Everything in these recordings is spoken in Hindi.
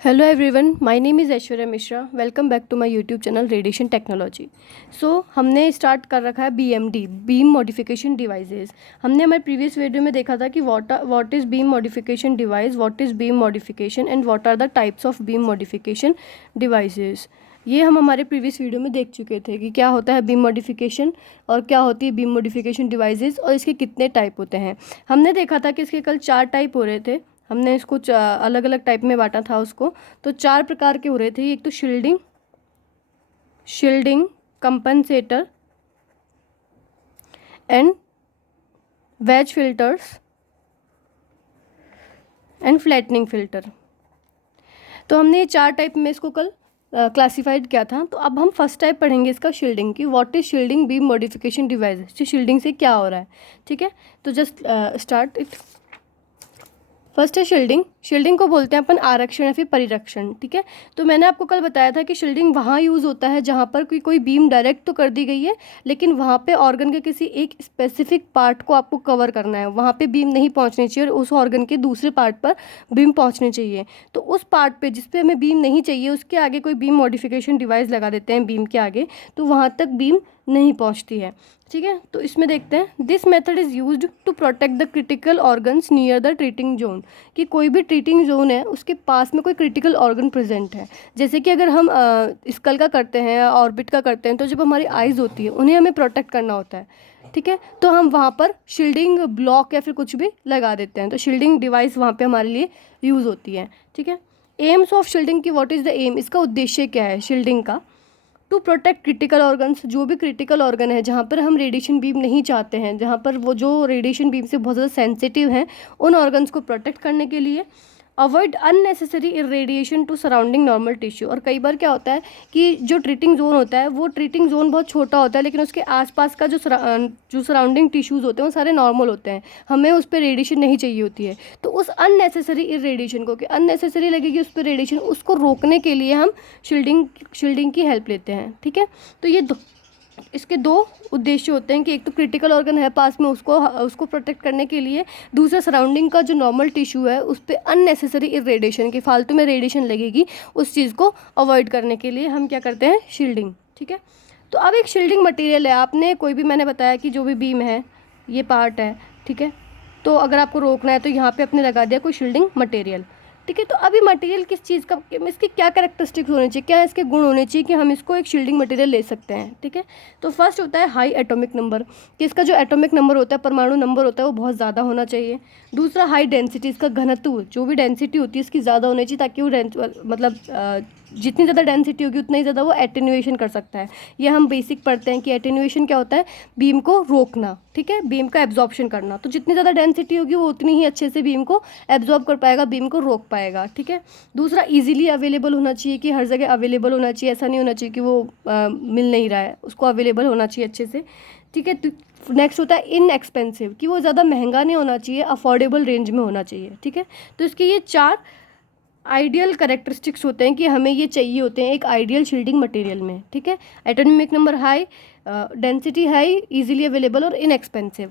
Hello everyone, my name is Aishwarya Mishra. Welcome back to my YouTube channel radiation technology. हमने स्टार्ट कर रखा है BMD, बीम मॉडिफिकेशन डिवाइसेस. हमने हमारे प्रीवियस वीडियो में देखा था कि what is beam modification device, what is beam modification and what are the types of beam modification devices. ये हम हमारे प्रीवियस वीडियो में देख चुके थे कि क्या होता है बीम मॉडिफिकेशन और क्या होती है बीम मॉडिफिकेशन डिवाइसेस और इसके कितने टाइप होते हैं. हमने देखा था कि इसके कल 4 टाइप हो रहे थे. हमने इसको अलग अलग टाइप में बांटा था उसको. तो 4 प्रकार के हो रहे थे. एक तो shielding compensator and wedge filters and flattening filter. तो हमने ये 4 टाइप में इसको कल क्लासिफाइड किया था. तो अब हम फर्स्ट टाइप पढ़ेंगे इसका शील्डिंग की. What is shielding beam modification device. Shielding से क्या हो रहा है. ठीक है, तो जस्ट स्टार्ट इट. फर्स्ट है शील्डिंग. शील्डिंग को बोलते हैं अपन आरक्षण या फिर परिरक्षण. ठीक है, तो मैंने आपको कल बताया था कि शील्डिंग वहाँ यूज़ होता है जहाँ पर कोई बीम डायरेक्ट तो कर दी गई है, लेकिन वहाँ पे ऑर्गन के किसी एक स्पेसिफिक पार्ट को आपको कवर करना है. वहाँ पे बीम नहीं पहुँचनी चाहिए और उस ऑर्गन के दूसरे पार्ट पर बीम पहुँचनी चाहिए. तो उस पार्ट पे जिस पे हमें बीम नहीं चाहिए उसके आगे कोई बीम मॉडिफिकेशन डिवाइस लगा देते हैं बीम के आगे, तो वहाँ तक बीम नहीं पहुँचती है. ठीक है, तो इसमें देखते हैं. This method is used to protect the critical organs near the treating zone. कि कोई भी ट्रीटिंग जोन है उसके पास में कोई क्रिटिकल ऑर्गन प्रेजेंट है. जैसे कि अगर हम स्कल का करते हैं या ऑर्बिट का करते हैं, तो जब हमारी आइज़ होती है उन्हें हमें प्रोटेक्ट करना होता है. ठीक है, तो हम वहाँ पर शील्डिंग ब्लॉक या फिर कुछ भी लगा देते हैं. तो शील्डिंग डिवाइस वहाँ पे हमारे लिए यूज़ होती है. ठीक है, एम्स ऑफ शील्डिंग की व्हाट इज़ द एम. इसका उद्देश्य क्या है शील्डिंग का. To protect critical organs. जो भी क्रिटिकल ऑर्गन है जहाँ पर हम रेडिएशन बीम नहीं चाहते हैं, जहाँ पर वो जो रेडिएशन बीम से बहुत ज़्यादा सेंसिटिव हैं, उन ऑर्गन्स को प्रोटेक्ट करने के लिए. Avoid unnecessary irradiation to surrounding normal tissue. और कई बार क्या होता है कि जो ट्रीटिंग जोन होता है वो ट्रीटिंग जोन बहुत छोटा होता है, लेकिन उसके आसपास का जो सराउंडिंग टिश्यूज़ होते हैं वो सारे नॉर्मल होते हैं. हमें उस पर रेडिएशन नहीं चाहिए होती है. तो उस अननेसेसरी इरेडिएशन को, कि अननेसेसरी लगेगी उस पर रेडिएशन, उसको रोकने के लिए हम शील्डिंग की हेल्प लेते हैं. ठीक है, तो ये इसके 2 उद्देश्य होते हैं कि एक तो क्रिटिकल ऑर्गन है पास में, उसको प्रोटेक्ट करने के लिए. दूसरा सराउंडिंग का जो नॉर्मल टिश्यू है उस पर अननेसेसरी इरेडिएशन, की फालतू में रेडिएशन लगेगी, उस चीज़ को अवॉइड करने के लिए हम क्या करते हैं शील्डिंग. ठीक है, तो अब एक शील्डिंग मटेरियल है. आपने कोई भी, मैंने बताया कि जो भी बीम है ये पार्ट है. ठीक है, तो अगर आपको रोकना है तो यहाँ पे आपने लगा दिया कोई शील्डिंग मटेरियल. ठीक है, तो अभी मटेरियल किस चीज़ का, इसकी क्या कैरेक्टरिस्टिक्स होने चाहिए, क्या इसके गुण होने चाहिए कि हम इसको एक शील्डिंग मटेरियल ले सकते हैं. ठीक है, तो फर्स्ट होता है हाई एटॉमिक नंबर. कि इसका जो एटॉमिक नंबर होता है, परमाणु नंबर होता है, वो बहुत ज़्यादा होना चाहिए. दूसरा हाई डेंसिटी. इसका घनत्व, जो भी डेंसिटी होती है इसकी ज़्यादा होनी चाहिए, ताकि वो मतलब जितनी ज़्यादा डेंसिटी होगी उतना ही ज़्यादा वो एटेन्यूएशन कर सकता है. ये हम बेसिक पढ़ते हैं कि एटेन्यूएशन क्या होता है, बीम को रोकना. ठीक है, बीम का एब्जॉर्प्शन करना. तो जितनी ज़्यादा डेंसिटी होगी वो उतनी ही अच्छे से बीम को एब्जॉर्ब कर पाएगा, बीम को रोक पाएगा. ठीक है, दूसरा ईजिली अवेलेबल होना चाहिए, कि हर जगह अवेलेबल होना चाहिए. ऐसा नहीं होना चाहिए कि वो मिल नहीं रहा है, उसको अवेलेबल होना चाहिए अच्छे से. ठीक है, तो नेक्स्ट होता है इनएक्सपेंसिव. कि वो ज़्यादा महंगा नहीं होना चाहिए, अफोर्डेबल रेंज में होना चाहिए. ठीक है, तो इसके ये 4 आइडियल करेक्टरिस्टिक्स होते हैं कि हमें ये चाहिए होते हैं एक आइडियल शील्डिंग मटेरियल में. ठीक है, atomic number high, density high, easily available और इनएक्सपेंसिव.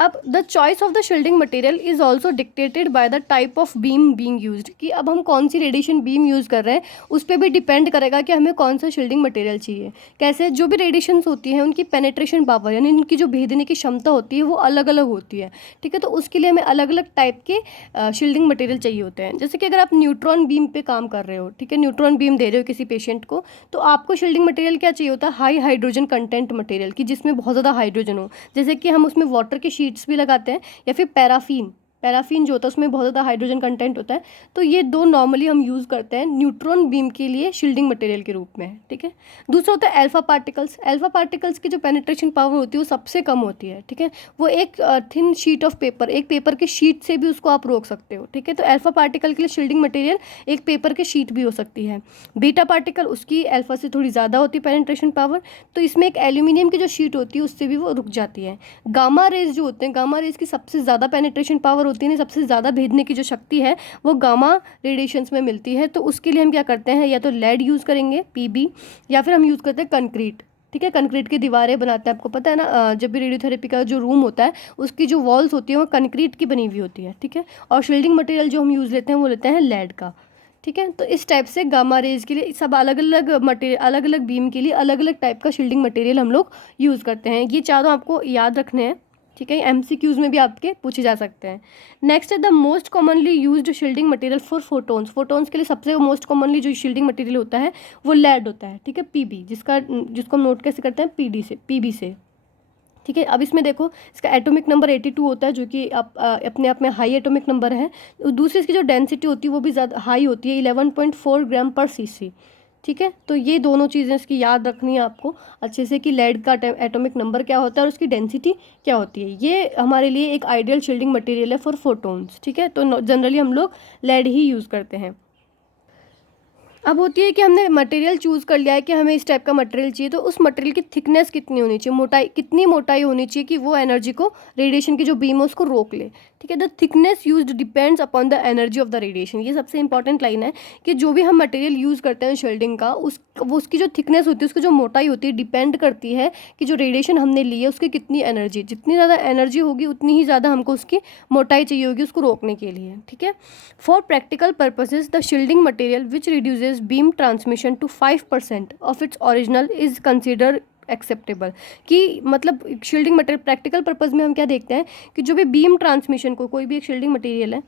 अब the choice of the shielding material is also dictated by the type of beam being used. कि अब हम कौन सी रेडिएशन बीम यूज़ कर रहे हैं उस पर भी डिपेंड करेगा कि हमें कौन सा शील्डिंग मटेरियल चाहिए. कैसे, जो भी रेडिएशंस होती हैं उनकी पेनिट्रेशन पावर, यानी उनकी जो भेदने की क्षमता होती है वो अलग अलग होती है. ठीक है, तो उसके लिए हमें अलग अलग टाइप के शील्डिंग मटेरियल चाहिए होते हैं. जैसे कि अगर आप न्यूट्रॉन बीम पे काम कर रहे हो, ठीक है, न्यूट्रॉन बीम दे रहे हो किसी पेशेंट को, तो आपको शील्डिंग मटेरियल क्या चाहिए होता है, हाई हाइड्रोजन कंटेंट मटेरियल, की जिसमें बहुत ज़्यादा हाइड्रोजन हो. जैसे कि हम उसमें वाटर की शीट्स भी लगाते हैं, या फिर पैराफिन जो होता है उसमें बहुत ज़्यादा हाइड्रोजन कंटेंट होता है. तो ये 2 नॉर्मली हम यूज़ करते हैं न्यूट्रॉन बीम के लिए शील्डिंग मटेरियल के रूप में. ठीक है, दूसरा होता है अल्फा पार्टिकल्स. अल्फा पार्टिकल्स की जो पेनिट्रेशन पावर होती है वो सबसे कम होती है. ठीक है, वो एक थिन शीट ऑफ पेपर, एक पेपर के शीट से भी उसको आप रोक सकते हो. ठीक है, तो अल्फा पार्टिकल के लिए शील्डिंग मटेरियल एक पेपर के शीट भी हो सकती है. बीटा पार्टिकल, उसकी अल्फा से थोड़ी ज़्यादा होती है पेनिट्रेशन पावर, तो इसमें एक एल्यूमिनियम की जो शीट होती है उससे भी वो रुक जाती है. गामा रेज जो होते हैं, गामा रेज की सबसे ज़्यादा पेनिट्रेशन पावर होती है, सबसे ज़्यादा भेदने की जो शक्ति है वो गामा रेडिएशंस में मिलती है. तो उसके लिए हम क्या करते हैं, या तो लेड यूज़ करेंगे PB, या फिर हम यूज़ करते हैं कंक्रीट. ठीक है। कंक्रीट की दीवारें बनाते हैं, आपको पता है ना, जब भी रेडियोथेरेपी का जो रूम होता है उसकी जो वॉल्स होती है वो कंक्रीट की बनी हुई होती है, ठीक है। और शील्डिंग मटेरियल जो हम यूज़ लेते हैं वो लेते हैं लेड का, ठीक है। तो इस टाइप से गामा रेज के लिए सब अलग अलग मटेरियल, अलग अलग बीम के लिए अलग अलग टाइप का शील्डिंग मटेरियल हम लोग यूज़ करते हैं। ये चारों आपको याद रखने हैं, ठीक है। एमसीक्यूज में भी आपके पूछे जा सकते हैं। नेक्स्ट है the most commonly used shielding material for photons. Photons के लिए सबसे मोस्ट कॉमनली जो शील्डिंग मटेरियल होता है वो लेड होता है, ठीक है। पीबी, जिसको हम नोट कैसे करते हैं, पीबी से, ठीक है। अब इसमें देखो, इसका एटॉमिक नंबर 82 होता है, जो कि अपने आप में हाई एटॉमिक नंबर है। दूसरी इसकी जो डेंसिटी होती है वो भी ज़्यादा हाई होती है, 11.4 ग्राम पर सीसी, ठीक है। तो ये दोनों चीज़ें इसकी याद रखनी है आपको अच्छे से, कि लेड का एटॉमिक नंबर क्या होता है और उसकी डेंसिटी क्या होती है। ये हमारे लिए एक आइडियल शील्डिंग मटेरियल है फॉर फोटोन्स, ठीक है। तो जनरली हम लोग लेड ही यूज़ करते हैं। अब होती है कि हमने मटेरियल चूज़ कर लिया है कि हमें इस टाइप का मटेरियल चाहिए, तो उस मटेरियल की थिकनेस कितनी होनी चाहिए, मोटाई कितनी मोटाई होनी चाहिए कि वो एनर्जी को, रेडिएशन की जो बीम है उसको रोक ले, ठीक है। The thickness used depends upon the energy of the radiation. ये सबसे इंपॉर्टेंट लाइन है कि जो भी हम मटेरियल यूज़ करते हैं शील्डिंग का, उसकी जो थिकनेस होती है, उसकी जो मोटाई होती है, डिपेंड करती है कि जो रेडिएशन हमने ली है उसकी कितनी एनर्जी, जितनी ज़्यादा एनर्जी होगी उतनी ही ज़्यादा हमको उसकी मोटाई चाहिए होगी उसको रोकने के लिए, ठीक है। For practical purposes the shielding material which reduces beam transmission to 5% of its original is consider acceptable. कि मतलब शील्डिंग मटेरियल प्रैक्टिकल पर्पज़ में हम क्या देखते हैं कि जो भी बीम ट्रांसमिशन को, कोई भी एक शील्डिंग मटेरियल है,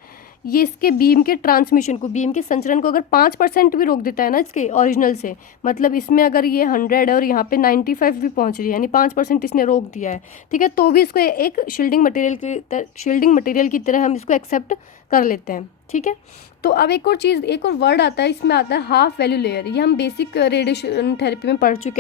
ये इसके बीम के ट्रांसमिशन को, बीम के संचरण को अगर 5% भी रोक देता है ना इसके ओरिजिनल से, मतलब इसमें अगर ये 100 है और यहाँ पे 95 भी पहुँच रही है, यानी 5% इसने रोक दिया है, ठीक है, तो भी इसको एक शील्डिंग मटेरियल की तरह हम इसको एक्सेप्ट कर लेते हैं, ठीक है। तो अब एक और चीज़, एक और वर्ड आता है, इसमें आता है हाफ वैल्यू लेयर। ये हम बेसिक रेडिएशन थेरेपी में पढ़ते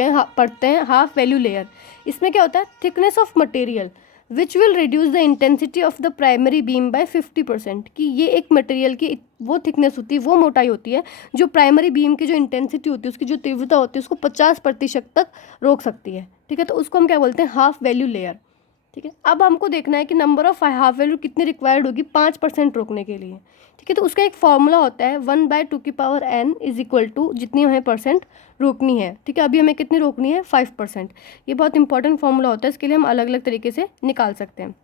हैं हाफ वैल्यू लेयर। इसमें क्या होता है, thickness of material which will reduce the intensity of the primary beam by 50%। कि ये एक मटेरियल की वो थिकनेस होती है, वो मोटाई होती है जो प्राइमरी बीम की जो इंटेंसिटी होती है, उसकी जो तीव्रता होती है, उसको 50% तक रोक सकती है, ठीक है। तो उसको हम क्या बोलते हैं, हाफ वैल्यू लेयर, ठीक है। अब हमको देखना है कि नंबर ऑफ हाफ वैल्यू कितनी रिक्वायर्ड होगी 5% रोकने के लिए, ठीक है। तो उसका एक फॉर्मूला होता है 1/2n इज इक्वल टू जितनी हमें परसेंट रोकनी है, ठीक है। अभी हमें कितनी रोकनी है, 5%। ये बहुत इंपॉर्टेंट फॉर्मूला होता है, इसके लिए हम अलग अलग तरीके से निकाल सकते हैं।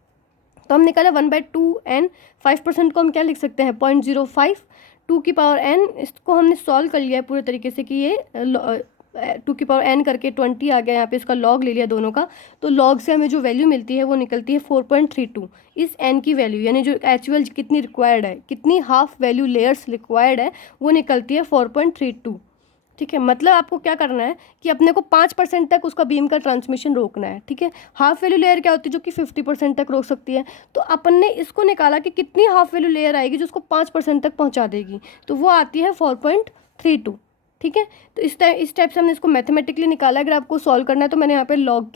तो हम निकाले 1/2n, 5% को हम क्या लिख सकते हैं, 0.05, 2n, इसको हमने सॉल्व कर लिया है पूरे तरीके से कि ये 2n करके 20 आ गया, यहाँ पे इसका लॉग ले लिया दोनों का, तो लॉग से हमें जो वैल्यू मिलती है वो निकलती है 4.32। इस n की वैल्यू, यानी जो एक्चुअल कितनी रिक्वायर्ड है, कितनी हाफ वैल्यू लेयर्स रिक्वायर्ड है, वो निकलती है 4.32, ठीक है। मतलब आपको क्या करना है कि अपने को 5% तक उसका बीम का ट्रांसमिशन रोकना है, ठीक है। हाफ वैल्यू लेयर क्या होती है, जो कि 50% तक रोक सकती है। तो अपन ने इसको निकाला कि कितनी हाफ वैल्यू लेयर आएगी जो उसको 5% तक पहुंचा देगी, तो वो आती है 4.32, ठीक है। तो इस टाइप से हमने इसको मैथमेटिकली निकाला। अगर आपको सॉल्व करना है तो मैंने यहाँ पे लॉग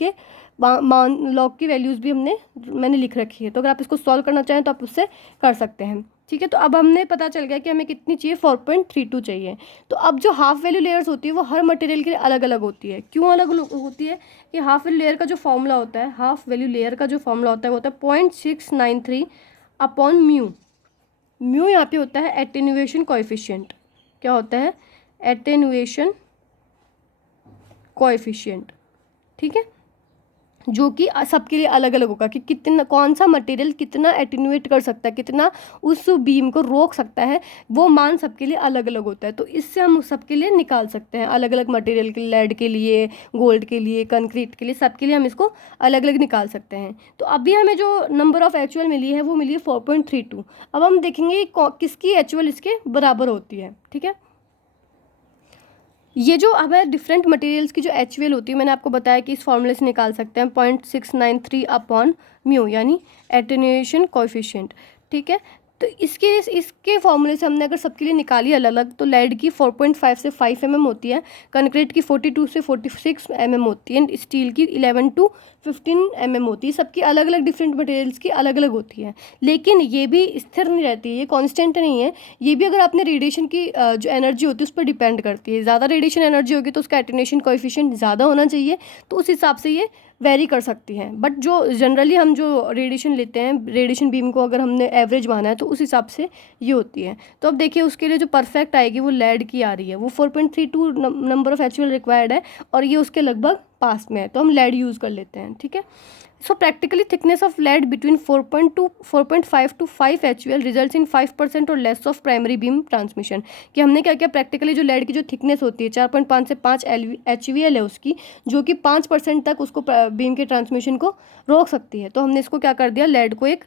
की वैल्यूज़ भी मैंने लिख रखी है, तो अगर आप इसको सॉल्व करना चाहें तो आप उससे कर सकते हैं, ठीक है। तो अब हमने पता चल गया कि हमें कितनी चाहिए, 4.32 चाहिए। तो अब जो हाफ वैल्यू लेयर्स होती है वो हर मटेरियल के लिए अलग अलग होती है। क्यों अलग अलग होती है कि हाफ वैल्यू लेयर का जो फॉर्मूला होता है, हाफ वैल्यू लेयर का जो फॉर्मूला होता है वो होता है 0.693/μ। म्यू यहाँ पे होता है एटेन्यूएशन कोएफिशिएंट। क्या होता है, एटेन्यूएशन कोएफिशिएंट, ठीक है, जो कि सबके लिए अलग अलग होगा कि कितना, कौन सा मटेरियल कितना एटेन्यूएट कर सकता है, कितना उस बीम को रोक सकता है, वो मान सबके लिए अलग अलग होता है। तो इससे हम सबके लिए निकाल सकते हैं, अलग अलग मटेरियल के लिए, लेड के लिए, गोल्ड के लिए, कंक्रीट के लिए, सबके लिए हम इसको अलग अलग निकाल सकते हैं। तो अभी हमें जो नंबर ऑफ एक्चुअल मिली है वो मिली है 4.32। अब हम देखेंगे किसकी एक्चुअल इसके बराबर होती है, ठीक है। ये जो अब है डिफरेंट मटेरियल्स की जो एचयूएल होती है, मैंने आपको बताया कि इस फॉर्मूले से निकाल सकते हैं 0.693/μ, यानी एटेन्यूएशन कोएफिशिएंट, ठीक है। तो इसके फॉर्मूले से हमने अगर सबके लिए निकाली अलग अलग, तो लेड की 4.5 से 5 mm होती है, कंक्रीट की 42 से 46 mm होती है, स्टील की 11 to 15 mm होती है। सबकी अलग अलग डिफरेंट मटेरियल्स की अलग अलग होती है, लेकिन ये भी स्थिर नहीं रहती है, ये कांस्टेंट नहीं है। ये भी अगर आपने रेडिएशन की जो एनर्जी होती है उस पर डिपेंड करती है। ज़्यादा रेडिएशन एनर्जी होगी तो उसका एटेन्यूएशन कोएफिशिएंट ज़्यादा होना चाहिए, तो उस हिसाब से ये वेरी कर सकती हैं। बट जो जनरली हम जो रेडिएशन लेते हैं, रेडिएशन बीम को अगर हमने एवरेज माना है तो उस हिसाब से ये होती है। तो अब देखिए उसके लिए जो परफेक्ट आएगी वो लेड की आ रही है, वो 4.32 नंबर ऑफ एक्चुअल रिक्वायर्ड है और ये उसके लगभग पास में है, तो हम लेड यूज़ कर लेते हैं, ठीक है। So practically thickness of lead between 4.5 to 5 HUL results in 5% और less of primary beam transmission. कि हमने क्या किया, प्रैक्टिकली जो लेड की जो थिकनेस होती है 4.5 से 5 HVL है उसकी, जो कि 5% तक उसको बीम के ट्रांसमिशन को रोक सकती है। तो हमने इसको क्या कर दिया, लेड को एक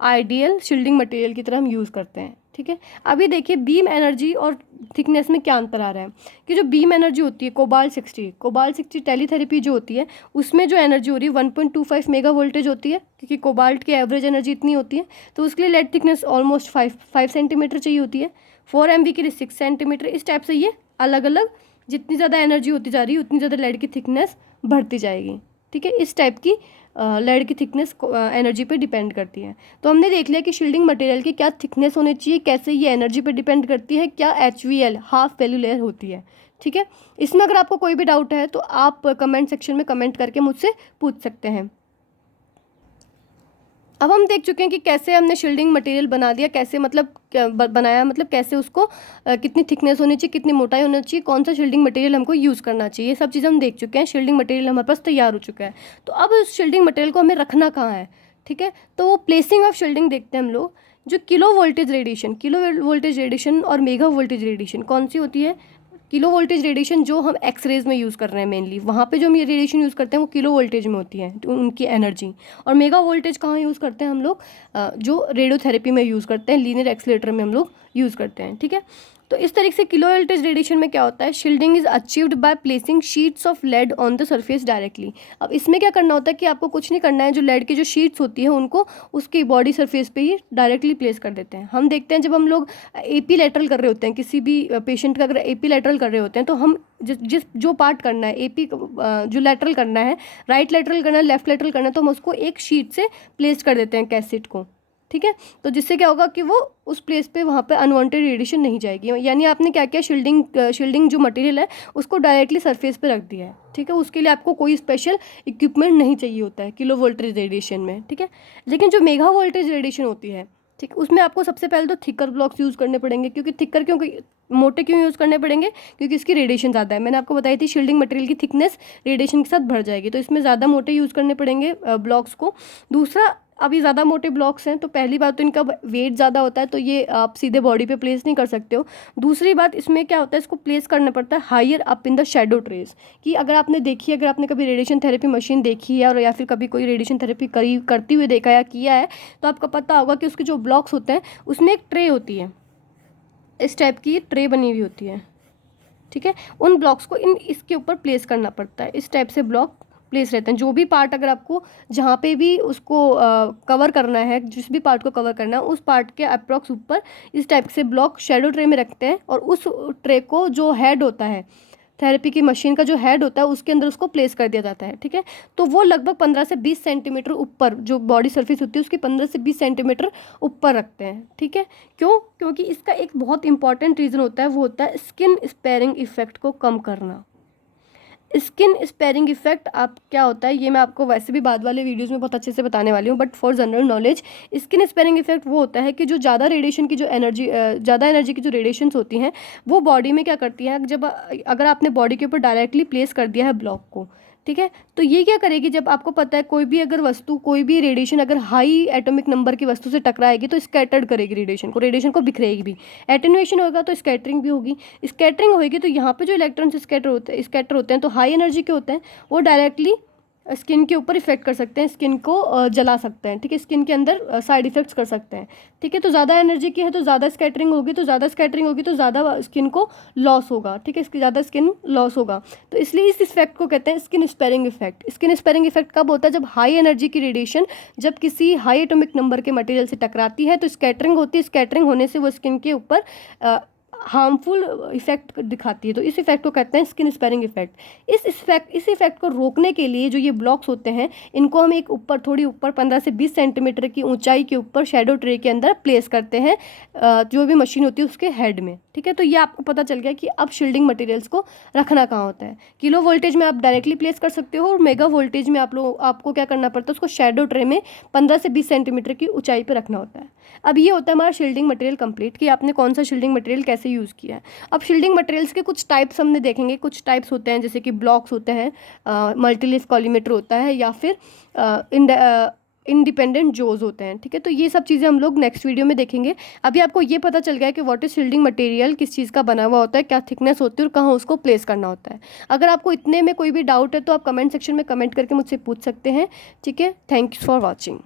आइडियल शील्डिंग मटेरियल की तरह हम यूज़ करते हैं, ठीक है। अभी देखिए बीम एनर्जी और थिकनेस में क्या अंतर आ रहा है कि जो बीम एनर्जी होती है कोबाल्ट 60 टेलीथेरेपी जो होती है, उसमें जो एनर्जी हो रही है 1.25 मेगा वोल्टेज होती है, क्योंकि कोबाल्ट की एवरेज एनर्जी इतनी होती है। तो उसके लिए लेड थिकनेस ऑलमोस्ट 5 सेंटीमीटर चाहिए होती है। 4 MV के लिए 6 सेंटीमीटर। इस टाइप से ये अलग अलग जितनी ज़्यादा एनर्जी होती जा रही है उतनी ज़्यादा लेड की थिकनेस बढ़ती जाएगी, ठीक है। इस टाइप की लेड की थिकनेस एनर्जी पे डिपेंड करती है। तो हमने देख लिया कि शील्डिंग मटेरियल की क्या थिकनेस होनी चाहिए, कैसे ये एनर्जी पे डिपेंड करती है, क्या HVL हाफ वैल्यू लेयर होती है, ठीक है। इसमें अगर आपको कोई भी डाउट है तो आप कमेंट सेक्शन में कमेंट करके मुझसे पूछ सकते हैं। अब हम देख चुके हैं कि कैसे हमने शील्डिंग मटेरियल बना दिया, कैसे मतलब बनाया, मतलब कैसे उसको कितनी थिकनेस होनी चाहिए, कितनी मोटाई होनी चाहिए, कौन सा शील्डिंग मटेरियल हमको यूज़ करना चाहिए, ये सब चीज़ें हम देख चुके हैं। शील्डिंग मटेरियल हमारे पास तैयार हो चुका है। तो अब उस शील्डिंग मटेरियल को हमें रखना कहाँ है, ठीक है। तो वो प्लेसिंग ऑफ शील्डिंग देखते हैं हम लोग। जो किलो वोल्टेज रेडिएशन और मेगा वोल्टेज रेडिएशन कौन सी होती है, किलो वोल्टेज रेडिएशन जो हम एक्सरेज में यूज़ कर रहे हैं मेनली, वहाँ पे जो हम ये रेडिएशन यूज़ करते हैं वो किलो वोल्टेज में होती है उनकी एनर्जी। और मेगा वोल्टेज कहाँ यूज़ करते हैं हम लोग, जो रेडियोथेरेपी में यूज़ करते हैं, लीनियर एक्सीलरेटर में हम लोग यूज़ करते हैं, ठीक है। तो इस तरीके से किलो वोल्टेज रेडिएशन में क्या होता है, shielding is achieved by placing sheets of laid on the surface directly. अब इसमें क्या करना होता है कि आपको कुछ नहीं करना है, जो लेड की जो शीट्स होती है उनको उसकी बॉडी सरफेस पे ही डायरेक्टली प्लेस कर देते हैं। हम देखते हैं जब हम लोग एपी लेटरल कर रहे होते हैं, किसी भी पेशेंट का अगर एपी लेटरल कर रहे होते हैं, तो हम जो पार्ट करना है एपी जो लेटरल करना है, राइट लेटरल करना है, लेफ्ट लेटरल करना है, तो हम उसको एक शीट से प्लेस कर देते हैं कैसेट को, ठीक है। तो जिससे क्या होगा कि वो उस प्लेस पे वहाँ पे अनवांटेड रेडिएशन नहीं जाएगी। यानी आपने क्या किया, शील्डिंग जो मटेरियल है उसको डायरेक्टली सरफेस पे रख दिया है, ठीक है। उसके लिए आपको कोई स्पेशल इक्विपमेंट नहीं चाहिए होता है किलो वोल्टेज रेडिएशन में, ठीक है। लेकिन जो मेगा वोल्टेज रेडिएशन होती है, ठीक, उसमें आपको सबसे पहले तो थिकर ब्लॉक्स यूज़ करने पड़ेंगे। क्योंकि थिकर मोटे क्यों यूज़ करने पड़ेंगे, क्योंकि इसकी रेडिएशन ज़्यादा है। मैंने आपको बताई थी शील्डिंग मटेरियल की थिकनेस रेडिएशन के साथ बढ़ जाएगी, तो इसमें ज़्यादा मोटे यूज़ करने पड़ेंगे ब्लॉक्स को। दूसरा, अब ये ज़्यादा मोटे ब्लॉक्स हैं तो पहली बात तो इनका वेट ज़्यादा होता है, तो ये आप सीधे बॉडी पे प्लेस नहीं कर सकते हो। दूसरी बात, इसमें क्या होता है, इसको प्लेस करना पड़ता है higher up in the shadow trays. कि अगर आपने कभी रेडिएशन थेरेपी मशीन देखी है और या फिर कभी कोई रेडिएशन थेरेपी करती हुए देखा या किया है, तो आपको पता होगा कि उसके जो ब्लॉक्स होते हैं उसमें एक ट्रे होती है, इस टाइप की ट्रे बनी हुई होती है, ठीक है। उन ब्लॉक्स को इसके ऊपर प्लेस करना पड़ता है। इस टाइप से ब्लॉक प्लेस रहते हैं। जो भी पार्ट अगर आपको जहाँ पे भी उसको कवर करना है, जिस भी पार्ट को कवर करना है, उस पार्ट के अप्रॉक्स ऊपर इस टाइप से ब्लॉक शैडो ट्रे में रखते हैं, और उस ट्रे को जो हेड होता है, थेरेपी की मशीन का जो हेड होता है, उसके अंदर उसको प्लेस कर दिया जाता है, ठीक है। तो वो लगभग 15 से 20 सेंटीमीटर ऊपर, जो बॉडी सरफेस होती है उसके 15 से 20 सेंटीमीटर ऊपर रखते हैं, ठीक है। क्यों? क्योंकि इसका एक बहुत इंपॉर्टेंट रीज़न होता है, वो होता है स्किन स्पेयरिंग इफेक्ट को कम करना। स्किन स्पेयरिंग इफेक्ट आप क्या होता है, ये मैं आपको वैसे भी बाद वाले वीडियोस में बहुत अच्छे से बताने वाली हूँ, but for general knowledge, skin sparing effect वो होता है कि जो ज़्यादा रेडिएशन की जो ज़्यादा एनर्जी की जो रेडिएशंस होती हैं, वो बॉडी में क्या करती हैं, जब अगर आपने बॉडी के ऊपर डायरेक्टली प्लेस कर दिया है ब्लॉक को, ठीक है, तो ये क्या करेगी, जब आपको पता है कोई भी अगर वस्तु, कोई भी रेडिएशन अगर हाई एटॉमिक नंबर की वस्तु से टकराएगी तो स्कैटर्ड करेगी रेडिएशन को बिखरेगी भी। एटेन्यूएशन होगा तो स्कैटरिंग भी होगी। स्कैटरिंग होगी तो यहाँ पे जो इलेक्ट्रॉन्स स्कैटर होते हैं तो हाई एनर्जी के होते हैं, वो डायरेक्टली स्किन के ऊपर इफेक्ट कर सकते हैं, स्किन को जला सकते हैं, ठीक है, स्किन के अंदर साइड इफेक्ट्स कर सकते हैं, ठीक है। तो ज़्यादा एनर्जी की है तो ज़्यादा स्कैटरिंग होगी, तो ज़्यादा स्किन को लॉस होगा, ठीक है, इसकी ज़्यादा स्किन लॉस होगा। तो इसलिए इस इफेक्ट को कहते हैं skin sparing effect. Skin sparing effect कब होता है, जब हाई एनर्जी की रेडिएशन जब किसी हाई एटॉमिक नंबर के मटेरियल से टकराती है तो स्कैटरिंग होती है। स्कैटरिंग होने से वो स्किन के ऊपर हार्मफुल इफेक्ट दिखाती है, तो इस इफेक्ट को कहते हैं स्किन स्पेयरिंग इफेक्ट। इस इफेक्ट को रोकने के लिए जो ये ब्लॉक्स होते हैं, इनको हम एक थोड़ी ऊपर 15 से 20 सेंटीमीटर की ऊंचाई के ऊपर शैडो ट्रे के अंदर प्लेस करते हैं, जो भी मशीन होती है उसके हेड में, ठीक है। तो ये आपको पता चल गया कि अब शील्डिंग मटेरियल्स को रखना कहाँ होता है। किलो वोल्टेज में आप डायरेक्टली प्लेस कर सकते हो, और मेगा वोल्टेज में आपको क्या करना पड़ता है, उसको शैडो ट्रे में 15 से 20 सेंटीमीटर की ऊंचाई पर रखना होता है। अब ये होता है हमारा शील्डिंग मटेरियल कंप्लीट, कि आपने कौन सा शील्डिंग मटेरियल कैसे यूज़ किया है। अब शील्डिंग मटेरियल्स के कुछ टाइप्स हमने देखेंगे, कुछ टाइप्स होते हैं जैसे कि ब्लॉक्स होते हैं, मल्टीलेस कॉलीमेटर होता है, या फिर इंडिपेंडेंट जोज होते हैं, ठीक है। तो ये सब चीज़ें हम लोग नेक्स्ट वीडियो में देखेंगे। अभी आपको ये पता चल गया है कि व्हाट इज शील्डिंग मटेरियल, किस चीज़ का बना हुआ होता है, क्या थिकनेस होती है और कहाँ उसको प्लेस करना होता है। अगर आपको इतने में कोई भी डाउट है तो आप कमेंट सेक्शन में कमेंट करके मुझसे पूछ सकते हैं, ठीक है। Thanks for watching.